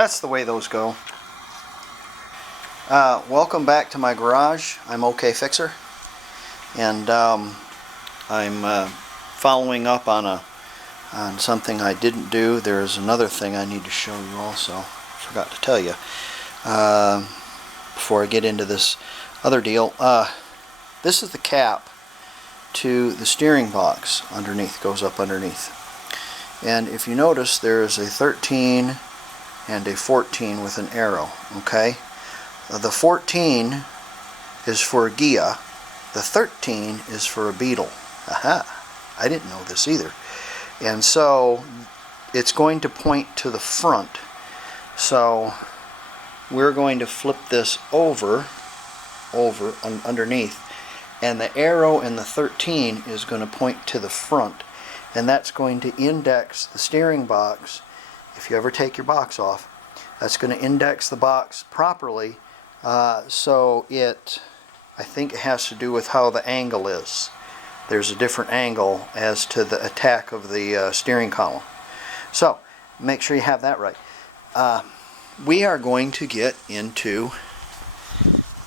That's the way those go. Welcome back to my garage. I'm OK Fixer, and I'm following up on something I didn't do. There is another thing I need to show you also. Forgot to tell you before I get into this other deal. This is the cap to the steering box underneath. Goes up underneath, and if you notice, there is a 13 and a 14 with an arrow. Okay, the 14 is for a Ghia, the 13 is for a Beetle. Aha! I didn't know this either. And so it's going to point to the front. So we're going to flip this over underneath, and the arrow in the 13 is going to point to the front, and that's going to index the steering box. If you ever take your box off, that's going to index the box properly. So I think it has to do with how the angle is. There's a different angle as to the attack of the steering column. So make sure you have that right. We are going to get into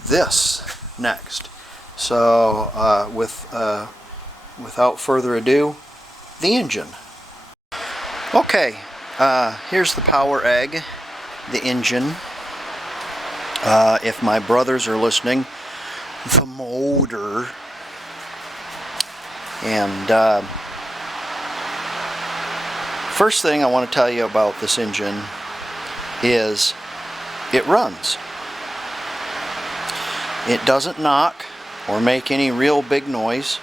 this next. So without further ado, the engine. Okay, here's the power egg, the engine. If my brothers are listening, the motor. And first thing I want to tell you about this engine is it runs. It doesn't knock or make any real big noise,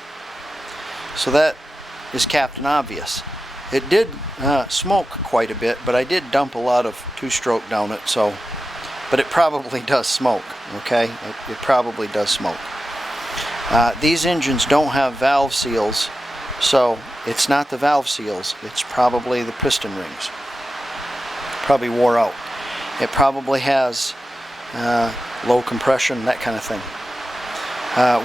so that is Captain Obvious. It did smoke quite a bit, but I did dump a lot of two-stroke down it, so, but it probably does smoke, okay? It probably does smoke. These engines don't have valve seals, so it's not the valve seals, it's probably the piston rings. Probably wore out. It probably has low compression, that kind of thing.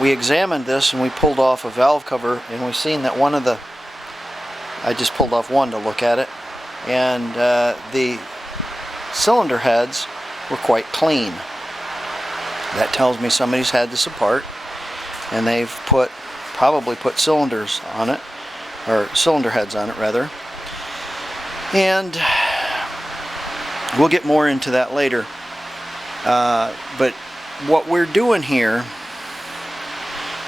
We examined this and we pulled off a valve cover, and we've seen that one of the, I just pulled off one to look at it, and the cylinder heads were quite clean. That tells me somebody's had this apart, and they've probably put cylinders on it, or cylinder heads on it rather. And we'll get more into that later. But what we're doing here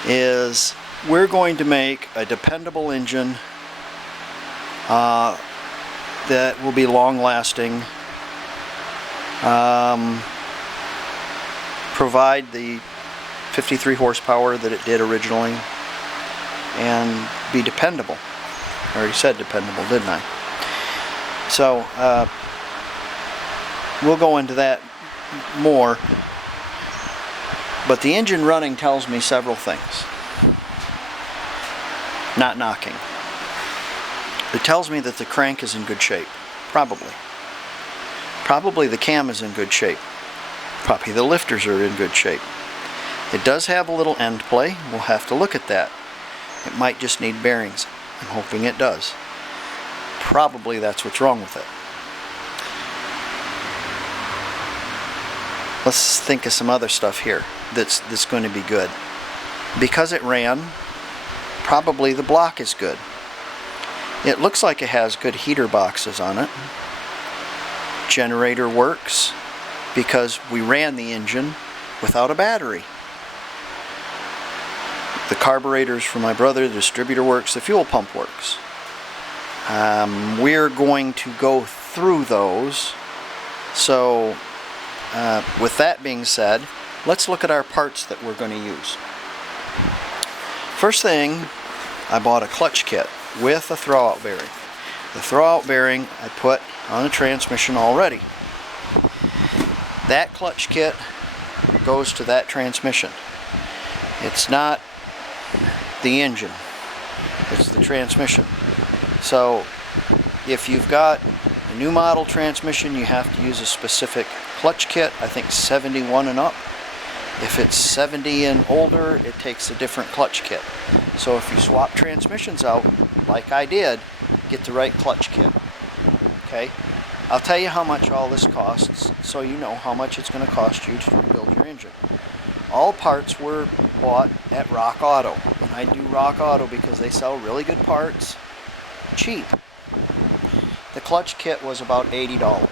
is we're going to make a dependable engine that will be long-lasting, provide the 53 horsepower that it did originally, and be dependable. I already said dependable, didn't I? So we'll go into that more, but the engine running tells me several things. Not knocking. It tells me that the crank is in good shape. Probably the cam is in good shape. Probably the lifters are in good shape. It does have a little end play. We'll have to look at that. It might just need bearings. I'm hoping it does. Probably that's what's wrong with it. Let's think of some other stuff here that's going to be good. Because it ran, probably the block is good. It looks like it has good heater boxes on it. Generator works because we ran the engine without a battery. The carburetors for my brother, the distributor works, the fuel pump works. We're going to go through those. So with that being said, let's look at our parts that we're going to use. First thing, I bought a clutch kit with a throwout bearing. The throwout bearing I put on the transmission already. That clutch kit goes to that transmission. It's not the engine, it's the transmission. So if you've got a new model transmission, you have to use a specific clutch kit, I think 71 and up. If it's 70 and older, it takes a different clutch kit. So if you swap transmissions out, like I did, get the right clutch kit. Okay? I'll tell you how much all this costs so you know how much it's going to cost you to rebuild your engine. All parts were bought at Rock Auto. And I do Rock Auto because they sell really good parts, cheap. The clutch kit was about $80.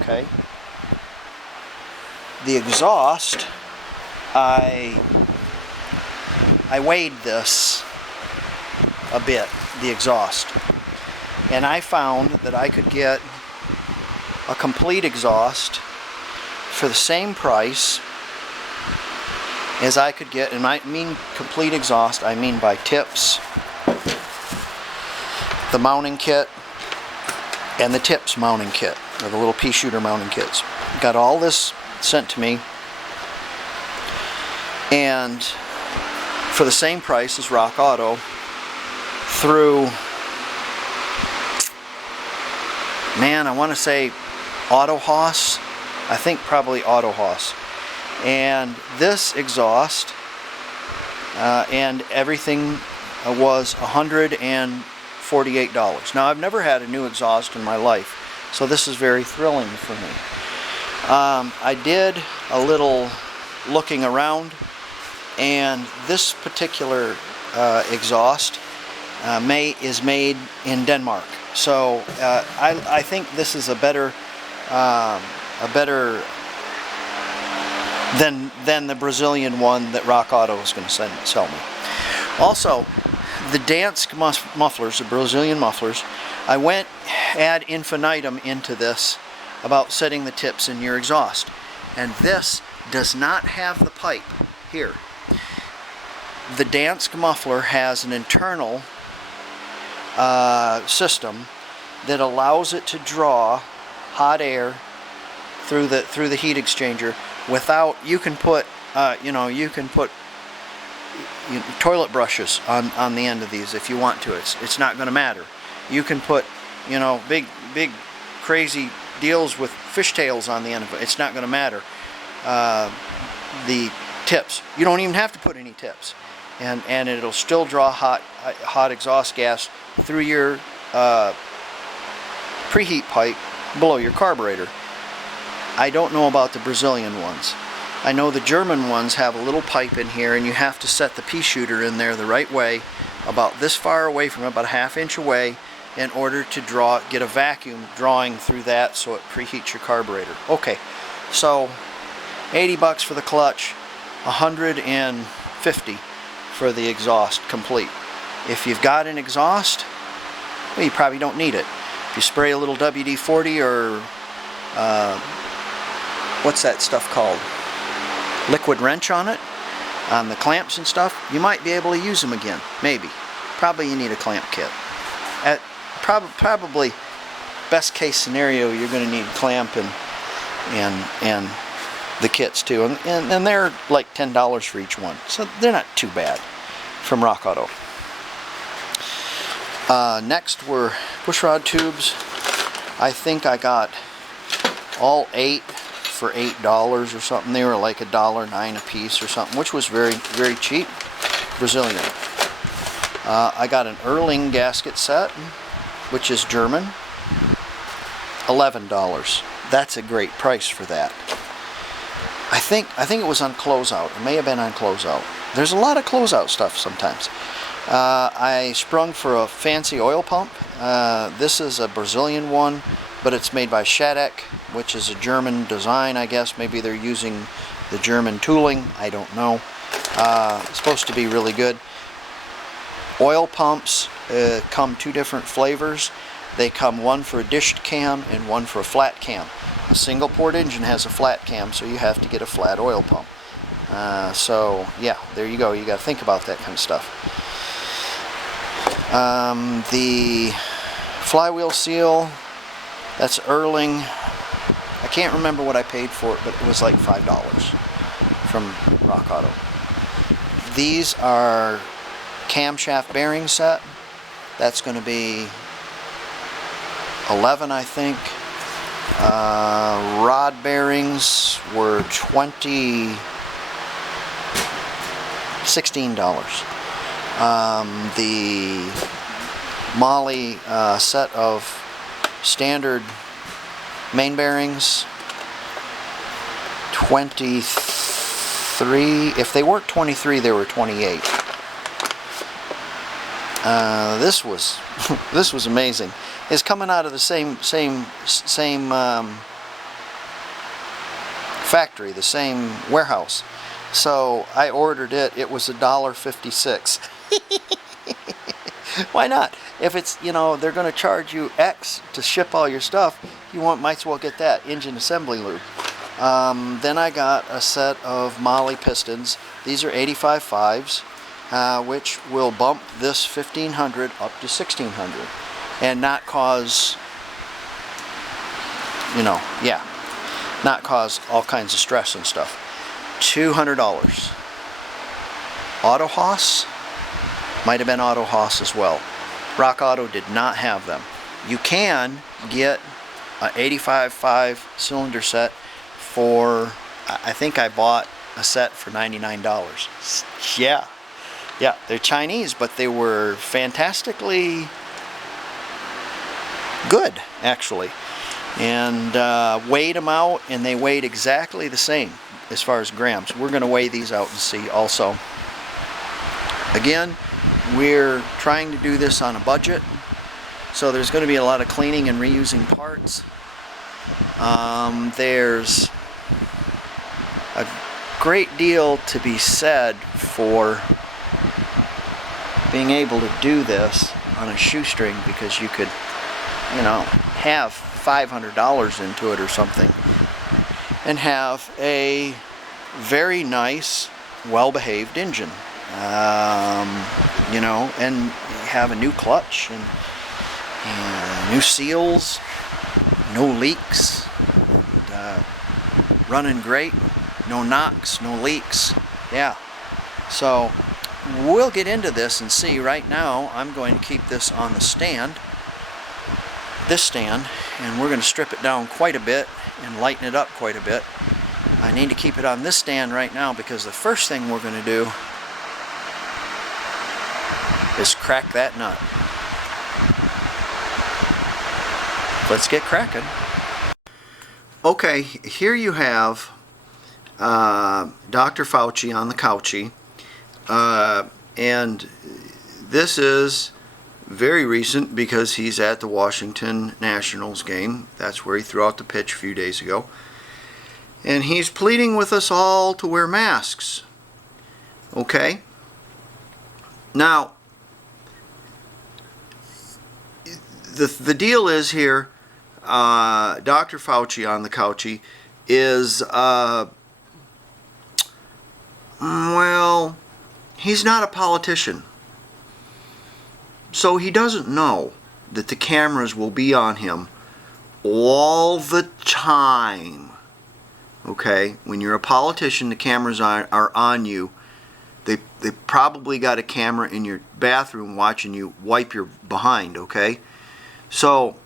Okay? The exhaust, I weighed this a bit, the exhaust. And I found that I could get a complete exhaust for the same price as I could get, and I mean complete exhaust, I mean by tips, the mounting kit, and the tips mounting kit, or the little pea shooter mounting kits. Got all this sent to me, and for the same price as Rock Auto, through, man, I want to say Auto Haus. I think probably Auto Haus. And this exhaust and everything was $148. Now, I've never had a new exhaust in my life, so this is very thrilling for me. I did a little looking around, and this particular exhaust is made in Denmark. So I think this is a better than the Brazilian one that Rock Auto is going to sell me. Also, the Dansk mufflers, the Brazilian mufflers, I went ad infinitum into this about setting the tips in your exhaust. And this does not have the pipe here. The Dansk muffler has an internal system that allows it to draw hot air through the heat exchanger without, you can put toilet brushes on the end of these if you want to. It's not going to matter. You can put, big crazy deals with fishtails on the end of it. It's not going to matter. The tips, you don't even have to put any tips, and it'll still draw hot exhaust gas through your preheat pipe below your carburetor. I don't know about the Brazilian ones. I know the German ones have a little pipe in here, and you have to set the pea shooter in there the right way, about this far away from it, about a ½ inch away, in order to get a vacuum drawing through that so it preheats your carburetor. Okay, so $80 for the clutch, $150 for the exhaust complete. If you've got an exhaust, well, you probably don't need it. If you spray a little WD-40 or what's that stuff called? Liquid wrench on it, on the clamps and stuff, you might be able to use them again. Maybe. Probably you need a clamp kit. Probably best case scenario, you're going to need clamp and the kits too, and they're like $10 for each one, so they're not too bad from Rock Auto. Next were pushrod tubes. I think I got all 8 for $8 or something. They were like $1.09 a piece or something, which was very, very cheap. Brazilian. I got an Erling gasket set, which is German. $11. That's a great price for that. I think it was on closeout. It may have been on closeout. There's a lot of closeout stuff sometimes. I sprung for a fancy oil pump. This is a Brazilian one, but it's made by Shadek, which is a German design, I guess. Maybe they're using the German tooling. I don't know. It's supposed to be really good. Oil pumps come 2 different flavors. They come one for a dished cam and one for a flat cam. A single port engine has a flat cam, so you have to get a flat oil pump. So yeah, there you go. You got to think about that kind of stuff. The Flywheel Seal, that's Erling. I can't remember what I paid for it, but it was like $5 from Rock Auto. These are camshaft bearing set. That's going to be $11, I think. Rod bearings were $16. The Molle set of standard Main bearings, 23. If they weren't 23, they were 28. This was this was amazing. It's coming out of the same factory, the same warehouse. So I ordered it. It was $1.56. Why not? If it's, you know, they're going to charge you X to ship all your stuff, you might as well get that engine assembly lube. Then I got a set of Molle Pistons. These are 85 5s, which will bump this 1500 up to 1600 and not cause, you know, yeah, not cause all kinds of stress and stuff. $200. Auto Haas, might have been Auto Haas as well. Rock Auto did not have them. You can get an 85 5 cylinder set for, I think I bought a set for $99. Yeah, they're Chinese, but they were fantastically good, actually. And weighed them out, and they weighed exactly the same as far as grams. We're going to weigh these out and see also. Again, we're trying to do this on a budget, so there's going to be a lot of cleaning and reusing parts. There's a great deal to be said for being able to do this on a shoestring, because you could, you know, have $500 into it or something and have a very nice, well-behaved engine. You know, and have a new clutch and new seals, no leaks, and, running great, no knocks, no leaks. Yeah, so we'll get into this and see. Right now I'm going to keep this on the stand, this stand, and we're going to strip it down quite a bit and lighten it up quite a bit. I need to keep it on this stand right now because the first thing we're going to do is crack that nut. Let's get cracking. Okay, here you have Dr. Fouch on the couchy, and this is very recent because he's at the Washington Nationals game. That's where he threw out the pitch a few days ago. And he's pleading with us all to wear masks. Okay? Now, the deal is here, Dr. Fouch on the couchy is, well, he's not a politician. So he doesn't know that the cameras will be on him all the time. Okay? When you're a politician, the cameras are on you. They probably got a camera in your bathroom watching you wipe your behind, okay? So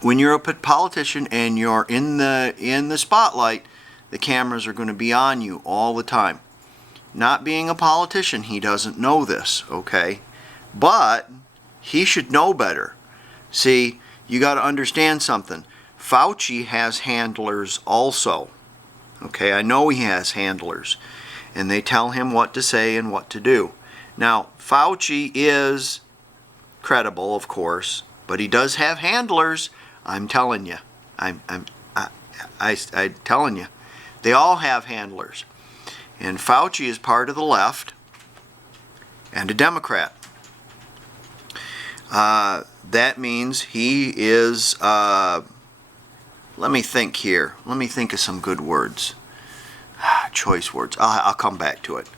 when you're a politician and you're in the spotlight, the cameras are going to be on you all the time. Not being a politician, he doesn't know this, okay? But he should know better. See, you got to understand something. Fouch has handlers also. Okay, I know he has handlers. And they tell him what to say and what to do. Now, Fouch is credible, of course, but he does have handlers. I'm telling you. I'm telling you. They all have handlers. And Fouch is part of the left and a Democrat. That means he is, let me think here. Let me think of some good words. Choice words. I'll come back to it.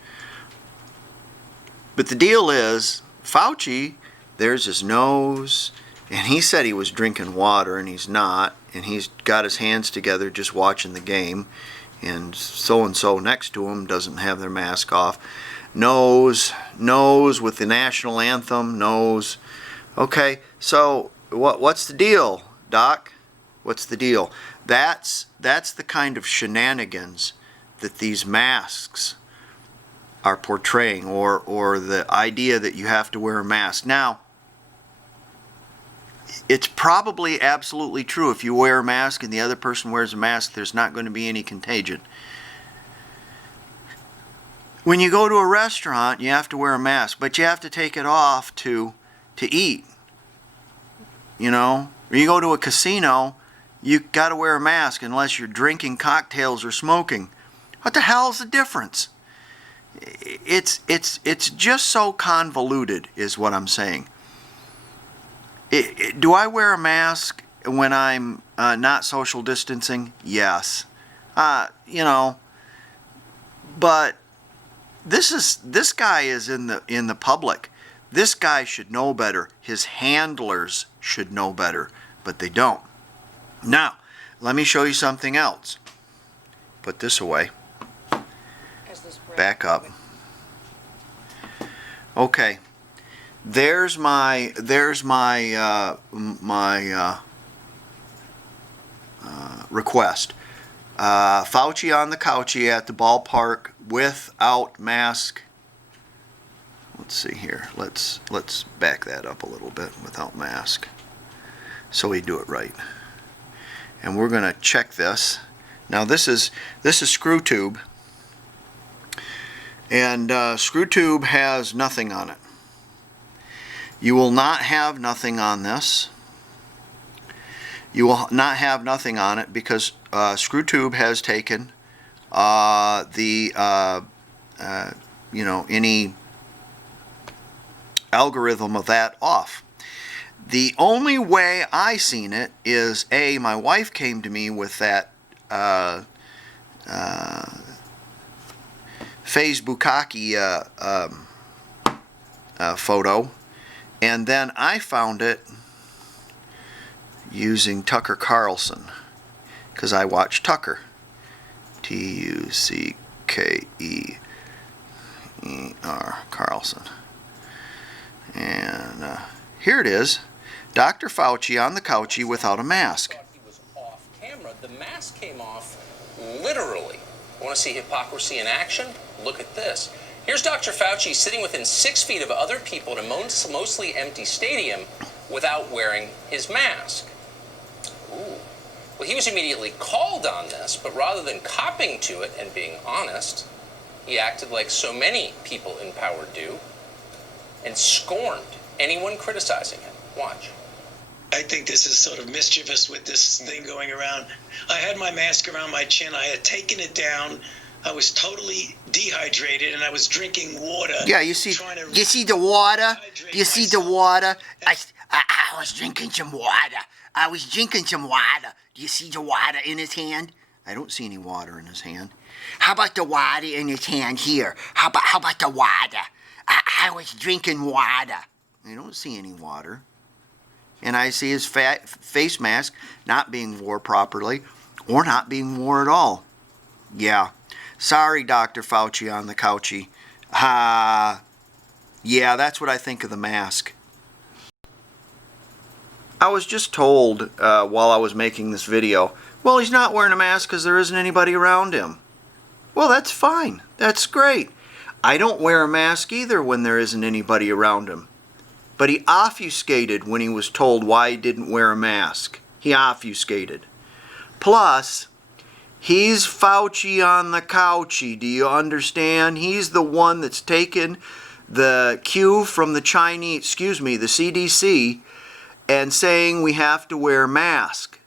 But the deal is, Fouch, there's his nose, and he said he was drinking water, and he's not, and he's got his hands together just watching the game, and so-and-so next to him doesn't have their mask off. Nose with the national anthem, nose. Okay, so what's the deal, Doc? What's the deal? That's the kind of shenanigans that these masks are portraying, or the idea that you have to wear a mask. Now, it's probably absolutely true. If you wear a mask and the other person wears a mask, there's not going to be any contagion. When you go to a restaurant, you have to wear a mask, but you have to take it off to eat. You know, when you go to a casino, you got to wear a mask unless you're drinking cocktails or smoking. What the hell is the difference? It's just so convoluted, is what I'm saying. Do I wear a mask when I'm not social distancing? Yes. You know, but this guy is in the public. This guy should know better. His handlers should know better, but they don't. Now, let me show you something else. Put this away. Back up. Okay. There's my request. Fouch on the couchy at the ballpark without mask. Let's see here. Let's back that up a little bit. Without mask, so we do it right. And we're going to check this. Now this is screw tube, and screw tube has nothing on it. You will not have nothing on this. You will not have nothing on it because screw tube has taken you know, any algorithm of that off. The only way I seen it is my wife came to me with that Facebookaki photo, and then I found it using Tucker Carlson, because I watch Tucker. Tuckerer Carlson. And here it is. Dr. Fauci on the couchy without a mask. He was off camera. The mask came off literally. Want to see hypocrisy in action? Look at this. Here's Dr. Fauci sitting within 6 feet of other people in a mostly empty stadium without wearing his mask. Ooh. Well, he was immediately called on this, but rather than copping to it and being honest, he acted like so many people in power do and scorned anyone criticizing him. Watch. I think this is sort of mischievous with this thing going around. I had my mask around my chin. I had taken it down. I was totally dehydrated, and I was drinking water. Yeah, you see the water? Do you see the water? I was drinking some water. I was drinking some water. Do you see the water in his hand? I don't see any water in his hand. How about the water in his hand here? How about the water? I was drinking water. I don't see any water. And I see his face mask not being worn properly or not being worn at all. Yeah. Sorry, Dr. Fauci on the couchy. Yeah, that's what I think of the mask. I was just told while I was making this video, well, he's not wearing a mask because there isn't anybody around him. Well, that's fine. That's great. I don't wear a mask either when there isn't anybody around him. But he obfuscated when he was told why he didn't wear a mask. He obfuscated. Plus, he's Fauci on the couchy. Do you understand? He's the one that's taken the cue from the the CDC, and saying we have to wear a mask.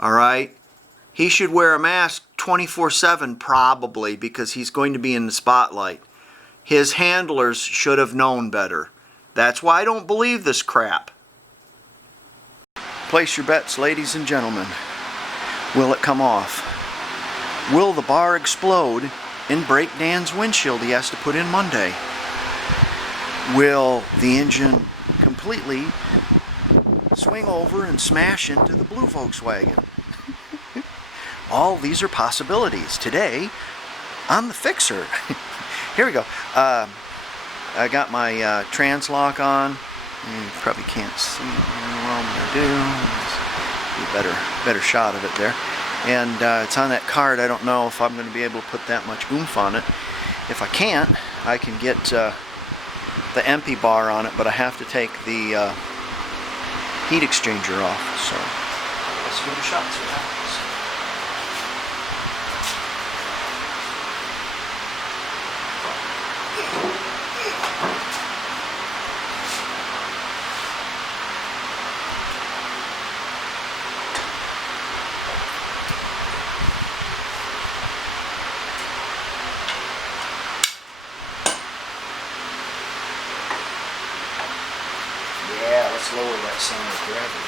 All right? He should wear a mask 24/7 probably, because he's going to be in the spotlight. His handlers should have known better. That's why I don't believe this crap. Place your bets, ladies and gentlemen. Will it come off? Will the bar explode and break Dan's windshield he has to put in Monday? Will the engine completely swing over and smash into the blue Volkswagen? All these are possibilities today on The Fixer. Here we go. I got my translock on. You probably can't see what I'm going to do. Be a better shot of it there. And it's on that card. I don't know if I'm going to be able to put that much oomph on it. If I can't, I can get the empty bar on it, but I have to take the heat exchanger off. So let's give it a shot, see what happens. Yeah, let's lower that center of gravity.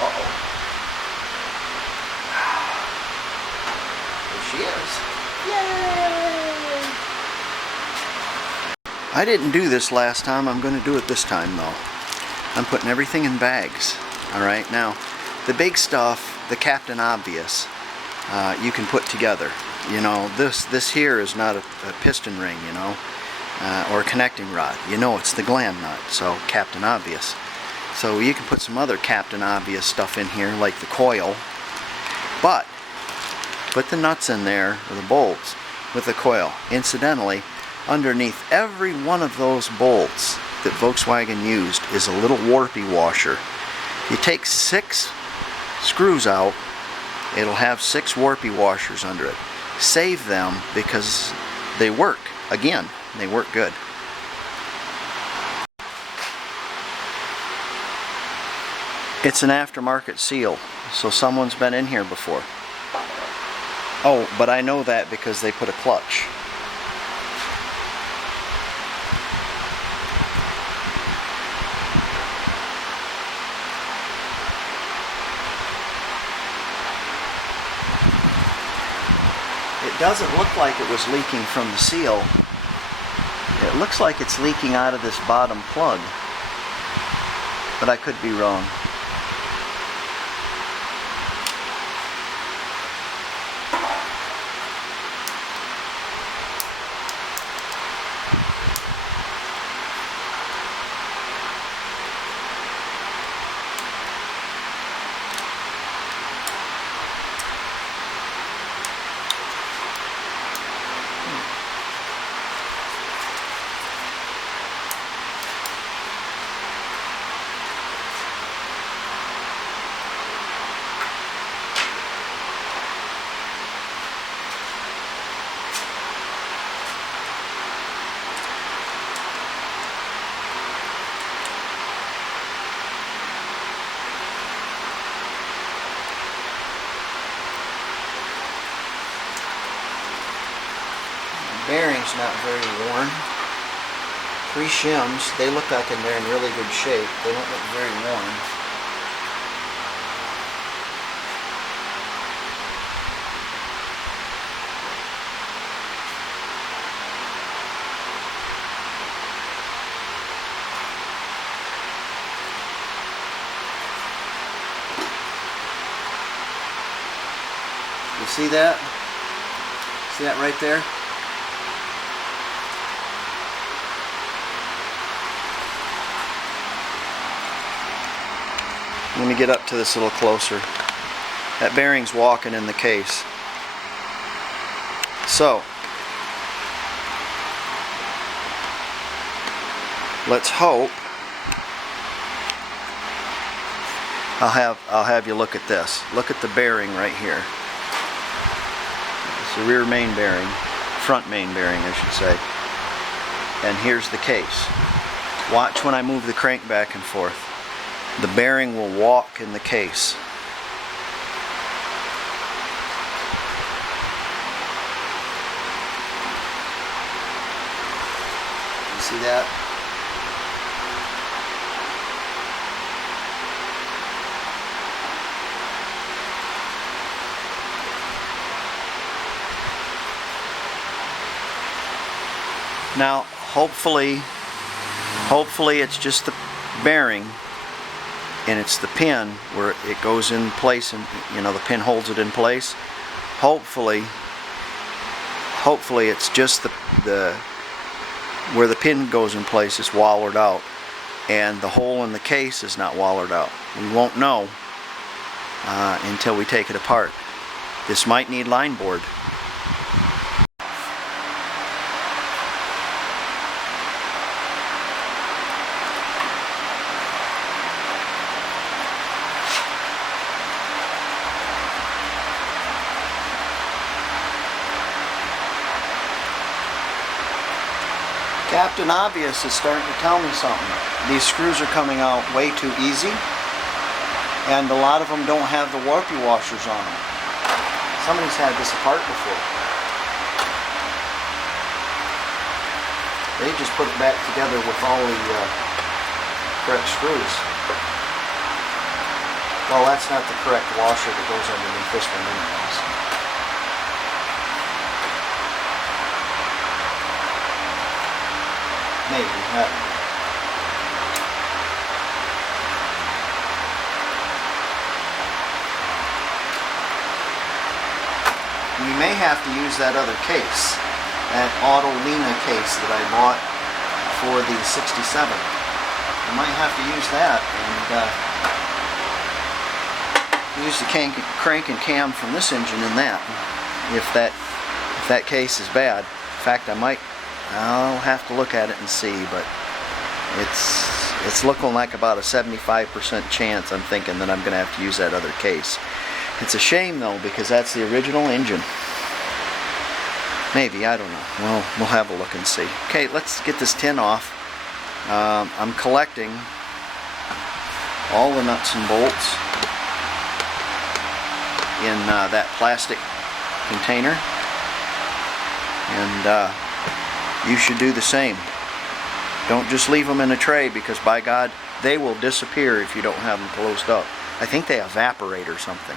Uh-oh. There she is. Yay! I didn't do this last time. I'm going to do it this time, though. I'm putting everything in bags. Alright, now the big stuff, the Captain Obvious, you can put together. You know, this here is not a piston ring, you know, or a connecting rod. You know it's the gland nut, so Captain Obvious. So you can put some other Captain Obvious stuff in here, like the coil, but put the nuts in there, or the bolts, with the coil. Incidentally, underneath every one of those bolts that Volkswagen used is a little warpy washer. You take 6 screws out, it'll have 6 warpy washers under it. Save them because they work. Again, they work good. It's an aftermarket seal, so someone's been in here before. Oh, but I know that because they put a clutch. It doesn't look like it was leaking from the seal. It looks like it's leaking out of this bottom plug, but I could be wrong. Bearing's not very worn. 3 shims, they look like they're in really good shape. They don't look very worn. You see that? See that right there? Let me get up to this a little closer. That bearing's walking in the case. So, let's hope. I'll have you look at this. Look at the bearing right here. It's the rear main bearing, front main bearing, I should say. And here's the case. Watch when I move the crank back and forth. The bearing will walk in the case. You see that? Now, hopefully it's just the bearing, and it's the pin where it goes in place, and you know the pin holds it in place. Hopefully it's just the where the pin goes in place is wallered out, and the hole in the case is not wallered out. We won't know until we take it apart. This might need line board. Captain Obvious is starting to tell me something. These screws are coming out way too easy, and a lot of them don't have the warpy washers on them. Somebody's had this apart before. They just put it back together with all the correct screws. Well, that's not the correct washer that goes underneath this one anyways. Maybe, I don't know. We may have to use that other case, that Autolina case that I bought for the 67. We might have to use that and use the crank and cam from this engine in that, if that case is bad. In fact, I'll have to look at it and see, but it's looking like about a 75% chance I'm thinking that I'm going to have to use that other case. It's a shame though, because that's the original engine. Maybe, I don't know. Well, we'll have a look and see. Okay, let's get this tin off. I'm collecting all the nuts and bolts in that plastic container, and you should do the same. Don't just leave them in a tray, because by God, they will disappear if you don't have them closed up. I think they evaporate or something.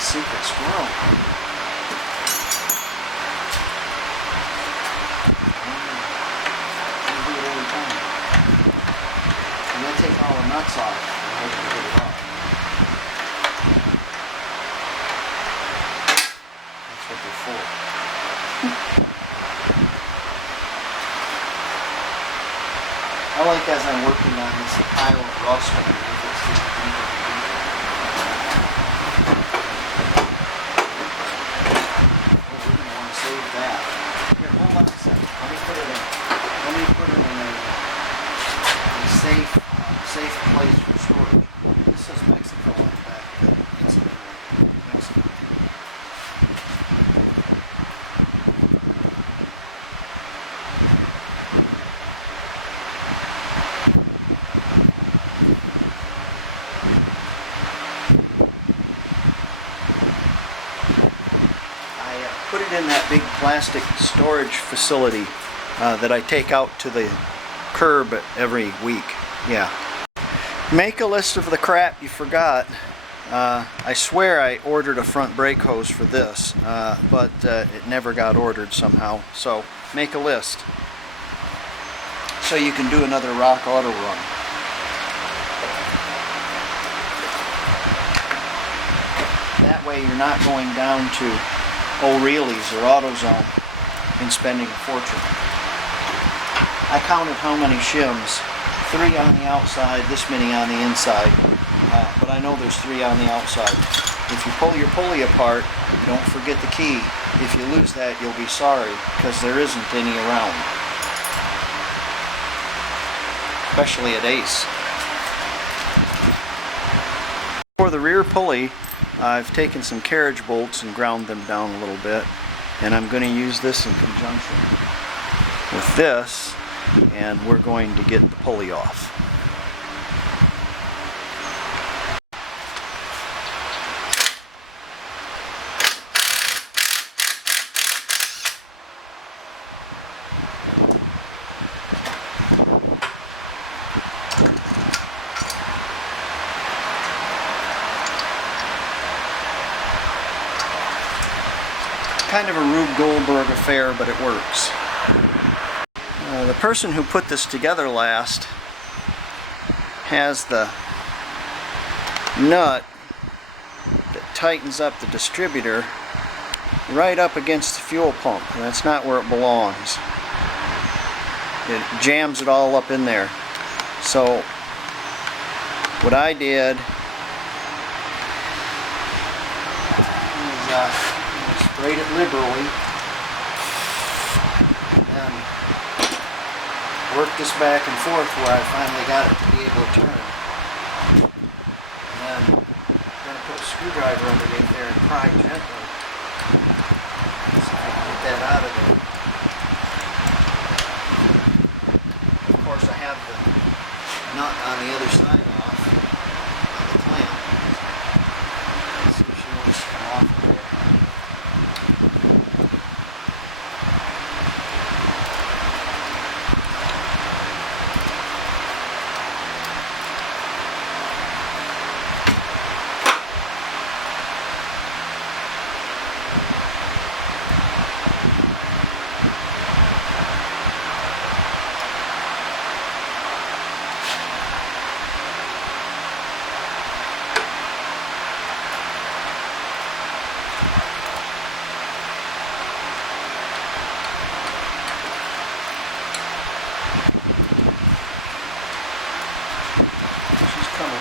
Secret squirrel. I do it every time. And then take all the nuts off and hold it to get it off. That's what they're for. I like, as I'm working on this pile of rust underneath it, see if deeper. That. Here, hold on a second. Let me put it in a safe place for storage. This says Mexico on the back, but it's Mexico. Put it in that big plastic storage facility that I take out to the curb every week. Yeah. Make a list of the crap you forgot. I swear I ordered a front brake hose for this, but it never got ordered somehow. So make a list so you can do another Rock Auto run. That way you're not going down to O'Reilly's or AutoZone and spending a fortune. I counted how many shims. 3 on the outside, this many on the inside. But I know there's 3 on the outside. If you pull your pulley apart, don't forget the key. If you lose that, you'll be sorry, because there isn't any around. Especially at Ace. For the rear pulley, I've taken some carriage bolts and ground them down a little bit, and I'm going to use this in conjunction. with this, and we're going to get the pulley off. Kind of a Rube Goldberg affair, but it works. The person who put this together last has the nut that tightens up the distributor right up against the fuel pump, and that's not where it belongs. It jams it all up in there. So what I did is sprayed it liberally and worked this back and forth where I finally got it to be able to turn. And then I'm going to put a screwdriver underneath there and pry gently. See if I can get that out of there. Of course, I have the nut on the other side off on the clamp. Let's see if she wants to come off of there.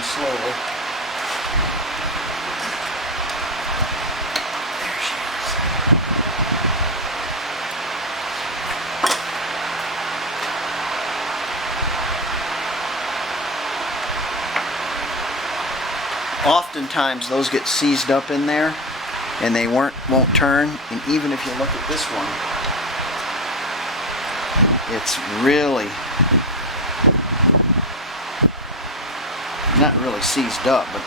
Slowly. There she is. Oftentimes those get seized up in there and they won't turn, and even if you look at this one, it's really not really seized up, but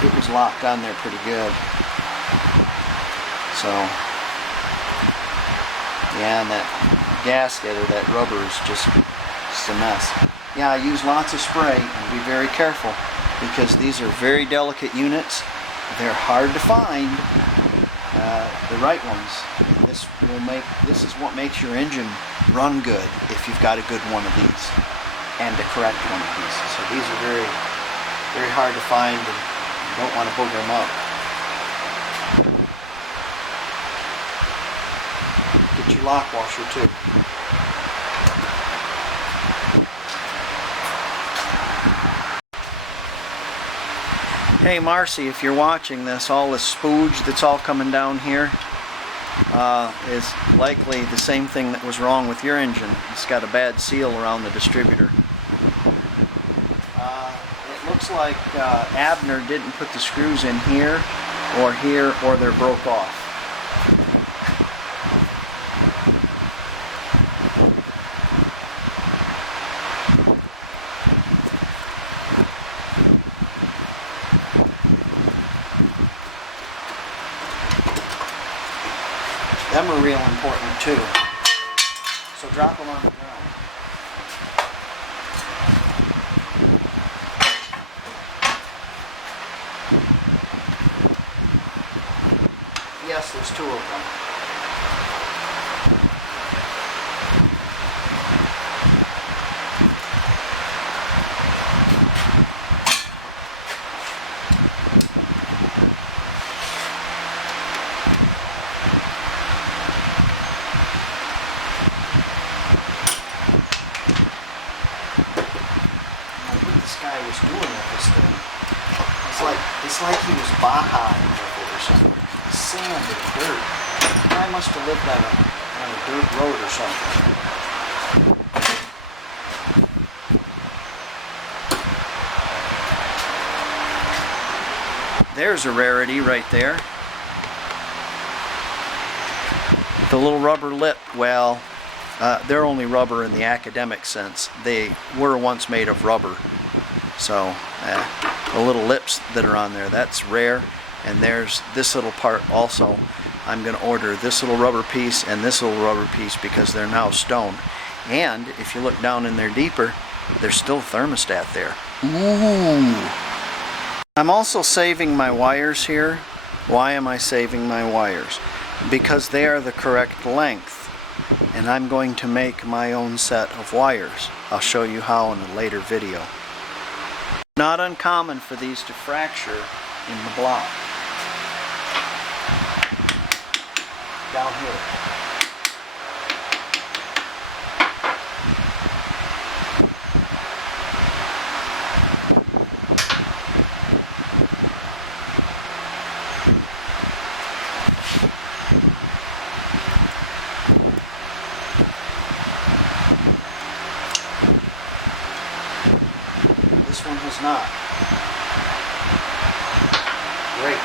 it was locked on there pretty good. So yeah, and that gasket or that rubber is just a mess. Yeah, I use lots of spray and be very careful because these are very delicate units. They're hard to find, the right ones. And this is what makes your engine run good if you've got a good one of these and a correct one of these. So these are very hard to find, and you don't want to booger them up. Get your lock washer too. Hey Marcy, if you're watching this, all this spooge that's all coming down here is likely the same thing that was wrong with your engine. It's got a bad seal around the distributor. Looks like Abner didn't put the screws in here, or they're broke off. Them are real important too. So drop them on the ground. Yes, there's two of them. What this guy was doing with this thing, it's like he was bahaing with it or something. Sand and dirt. I must have lived on a dirt road or something. There's a rarity right there. The little rubber lip, well, They're only rubber in the academic sense. They were once made of rubber. So the little lips that are on there, that's rare. And there's this little part also. I'm going to order this little rubber piece and this little rubber piece because they're now stone. And if you look down in there deeper, there's still a thermostat there. Ooh! I'm also saving my wires here. Why am I saving my wires? Because they are the correct length. And I'm going to make my own set of wires. I'll show you how in a later video. Not uncommon for these to fracture in the block. Down here. This one has not. Great.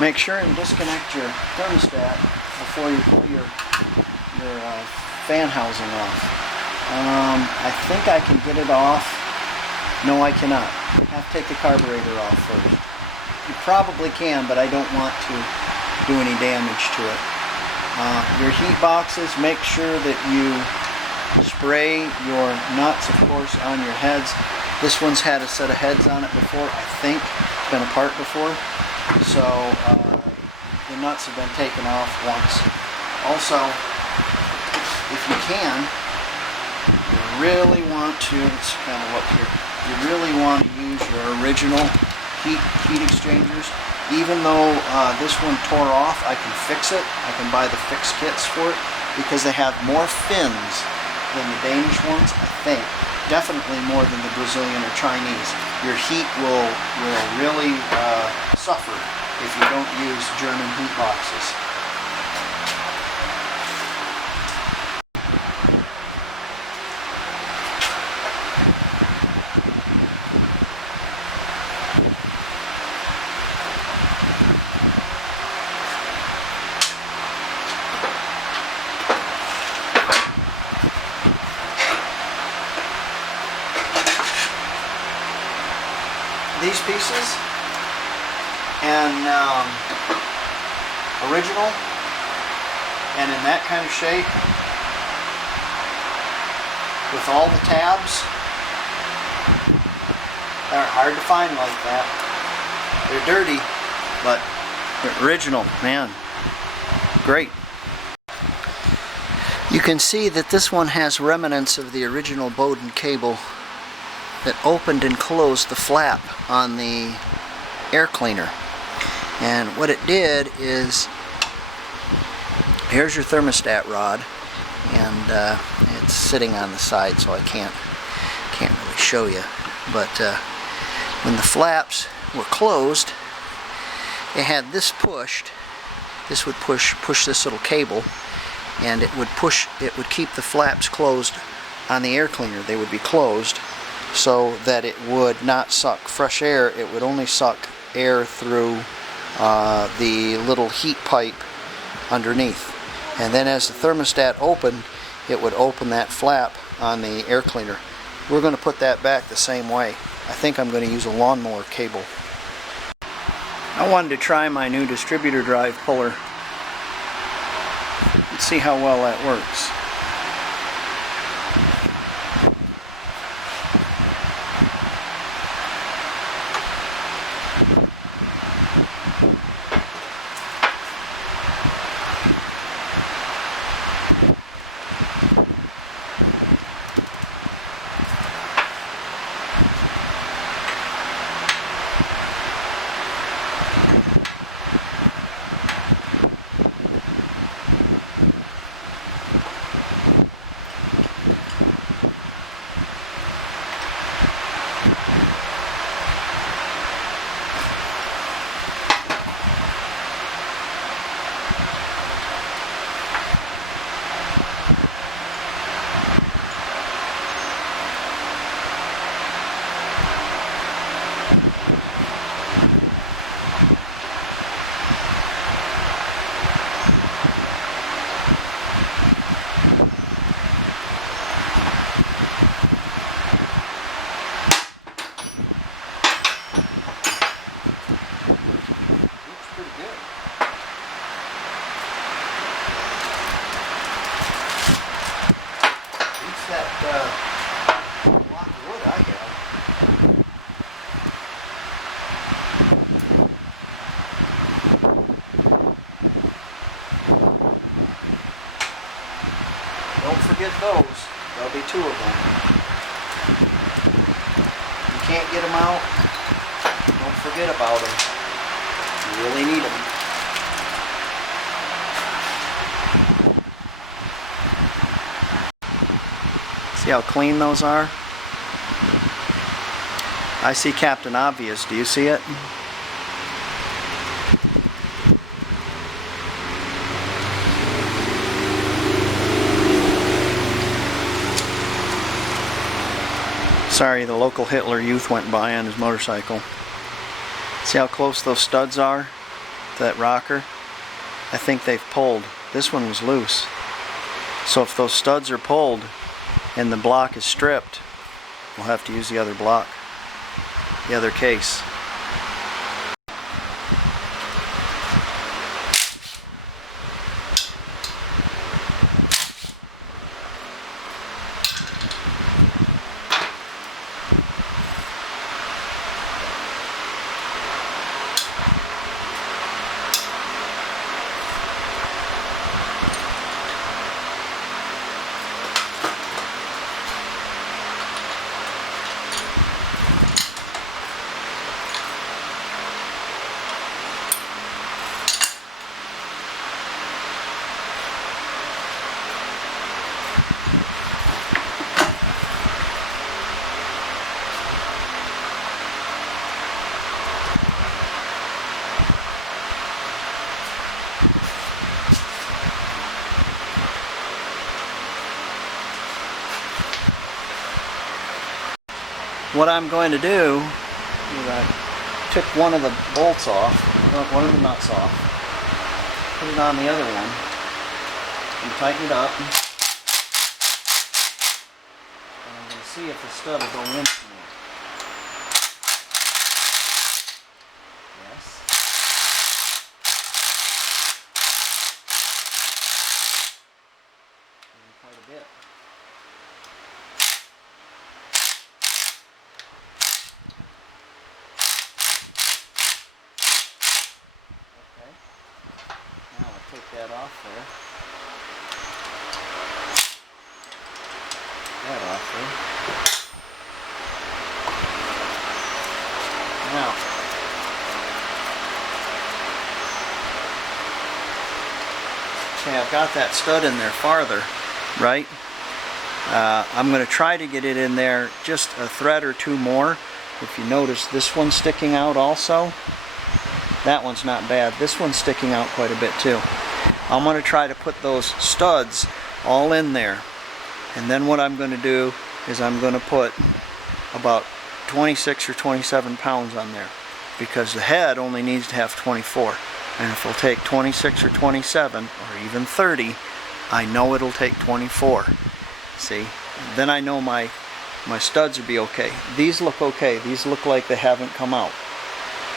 Make sure and disconnect your thermostat before you pull your fan housing off. I think I can get it off. No, I cannot. I have to take the carburetor off first. You probably can, but I don't want to do any damage to it. Your heat boxes, make sure that you spray your nuts, of course, on your heads. This one's had a set of heads on it before, I think. It's been apart before. So the nuts have been taken off once. Also, if you can, you really want to, let's kind of look here, you really want to use your original heat exchangers. Even though this one tore off, I can fix it. I can buy the fix kits for it because they have more fins than the Danish ones, I think. Definitely more than the Brazilian or Chinese. Your heat will really suffer if you don't use German heat boxes. These pieces and original and in that kind of shape with all the tabs, they're hard to find like that. They're dirty, but they're original, man. Great. You can see that this one has remnants of the original Bowden cable that opened and closed the flap on the air cleaner. And what it did is, here's your thermostat rod, and it's sitting on the side, so I can't really show you. But when the flaps were closed, it had this pushed. This would push this little cable, and it would keep the flaps closed on the air cleaner. They would be closed, so that it would not suck fresh air. It would only suck air through the little heat pipe underneath. And then as the thermostat opened, it would open that flap on the air cleaner. We're going to put that back the same way. I think I'm going to use a lawnmower cable. I wanted to try my new distributor drive puller and see how well that works. don't forget those. There'll be 2 of them. You can't get them out, don't forget about them. You really need them. See how clean those are? I see Captain Obvious. Do you see it? Sorry, the local Hitler Youth went by on his motorcycle. See how close those studs are to that rocker? I think they've pulled. This one was loose. So if those studs are pulled and the block is stripped, we'll have to use the other block, the other case. What I'm going to do is I took one of the bolts off, one of the nuts off, put it on the other one, and tighten it up. And I'm going to see if the stud will go in from there. Yes. Quite a bit. Take that off there. That off there. Now, okay, I've got that stud in there farther, right? I'm going to try to get it in there just a thread or 2 more. If you notice, this one's sticking out also. That one's not bad. This one's sticking out quite a bit too. I'm going to try to put those studs all in there. And then what I'm going to do is I'm going to put about 26 or 27 pounds on there. Because the head only needs to have 24. And if it'll take 26 or 27 or even 30, I know it'll take 24. See? Then I know my studs will be okay. These look okay. These look like they haven't come out.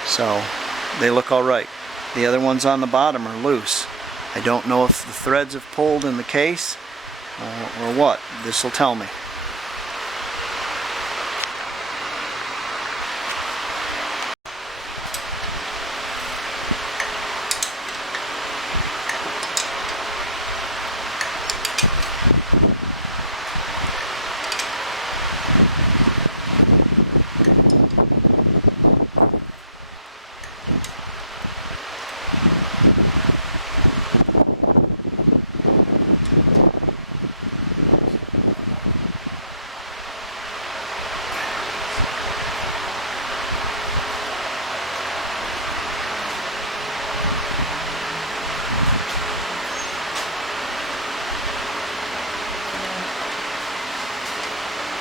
So they look alright. The other ones on the bottom are loose. I don't know if the threads have pulled in the case or what. This will tell me.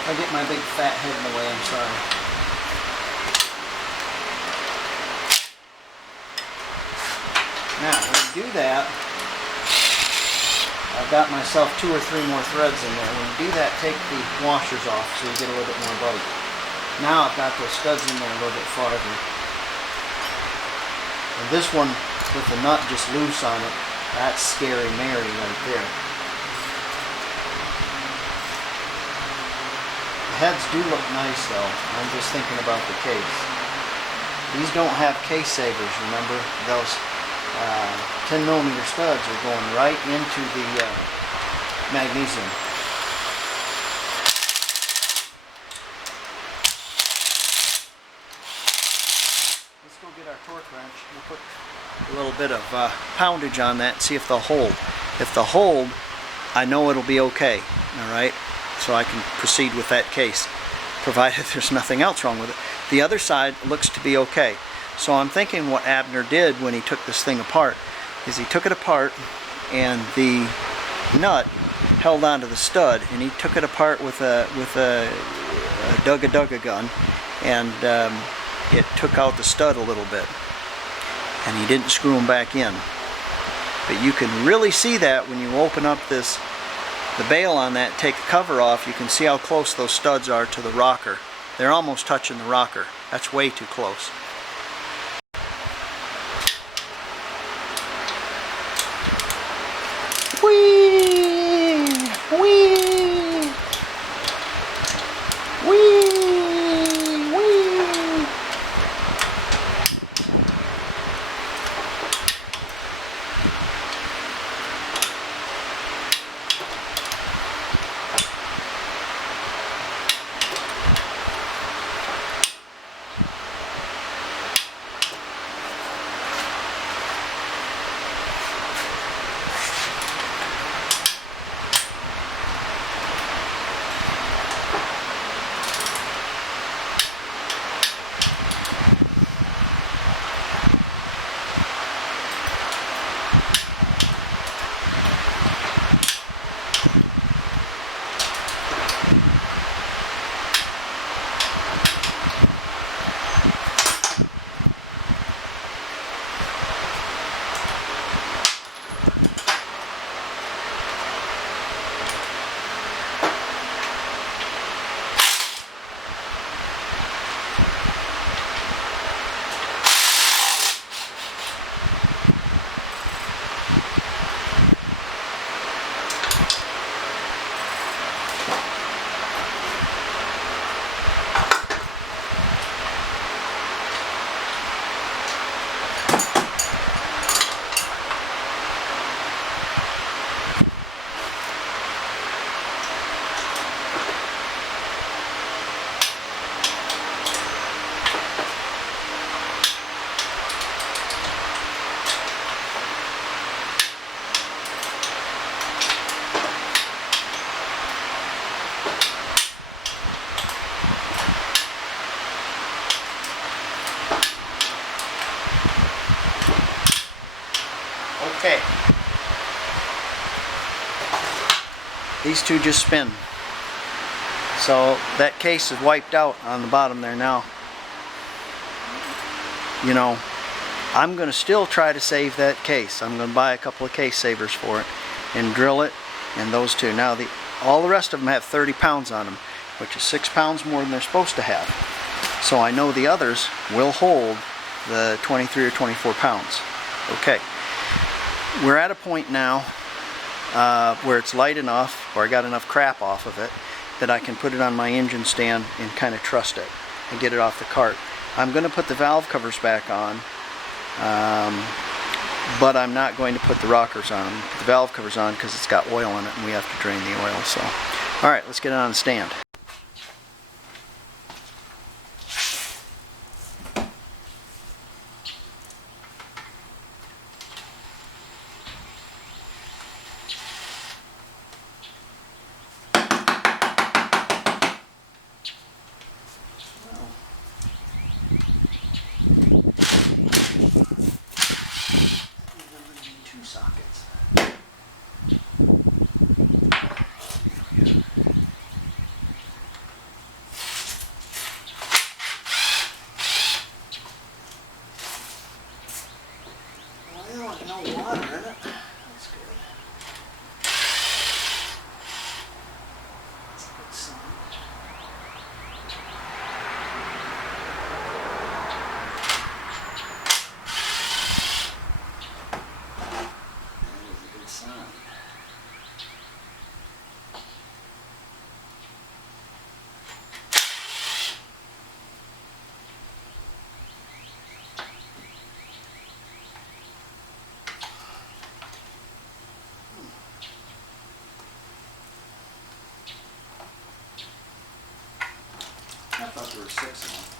I get my big fat head in the way, I'm sorry. Now, when you do that, I've got myself 2 or 3 more threads in there. When you do that, take the washers off so you get a little bit more bite. Now I've got those studs in there a little bit farther. And this one, with the nut just loose on it, that's Scary Mary right there. Heads do look nice though. I'm just thinking about the case. These don't have case savers, remember? Those 10mm studs are going right into the magnesium. wrench. We'll put a little bit of poundage on that and see if they'll hold. If they'll hold, I know it'll be okay. All right, so I can proceed with that case, provided there's nothing else wrong with it. The other side looks to be okay. So I'm thinking what Abner did when he took this thing apart is he took it apart and the nut held onto the stud, and he took it apart with a dugga gun, and it took out the stud a little bit, and he didn't screw them back in. But you can really see that when you open up the bail on that, take the cover off, you can see how close those studs are to the rocker. They're almost touching the rocker. That's way too close. Whee! Whee! Whee! Whee! Okay. These two just spin. So that case is wiped out on the bottom there now. You know, I'm going to still try to save that case. I'm going to buy a couple of case savers for it and drill it, and those two. Now all the rest of them have 30 pounds on them, which is 6 pounds more than they're supposed to have. So I know the others will hold the 23 or 24 pounds. Okay. We're at a point now where it's light enough, or I got enough crap off of it, that I can put it on my engine stand and kind of trust it and get it off the cart. I'm going to put the valve covers back on, but I'm not going to put the rockers on. Put the valve covers on because it's got oil in it and we have to drain the oil. So, all right, let's get it on the stand. No water in it. That's good. That's a good sign. That is a good sign. I thought there were 6 of them.